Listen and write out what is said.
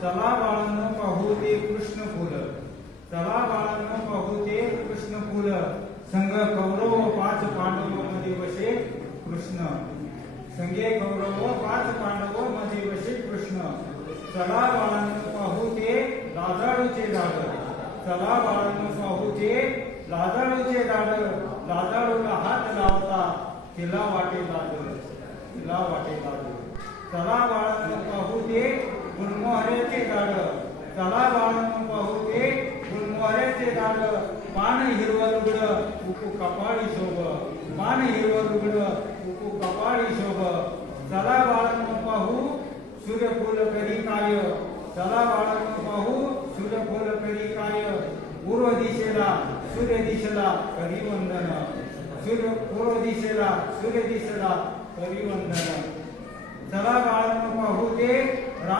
चला बाळांनो पाहू ते कृष्ण फुल, चला बाळांनो पाहू ते कृष्ण फुल, संग कौरव 5 पांडव मध्ये बसे कृष्ण, संगे कौरव 5 पांडव मध्ये बसे कृष्ण, चला बाळांनो पाहू ते लाजाळूचे झाड, चला बाळांनो पाहू ते लाजाळूचे झाड, लाजाळूला हात लावता तिला वाटे लाज, तिला वाटे लाज, चला बाळांनो पाहू ते गुलमोहराचे झाड, चला बाळांनो पाहू ते गुलमोहराचे झाड, पान हिरवं लुगड उकू कपाळी शोभ, पान हिरवं लुगड उकू कपाळी शोभ, चला बाळांनो पाहू सूर्यफूल करी काय, चला बाळांनो पाहू सूर्यफूल करी काय, पूर्व दिशेला सूर्य दिशेला करी वंदन, पूर्व दिशेला सूर्य दिशेला करी वंदन, चला बाळांनो पाहू ते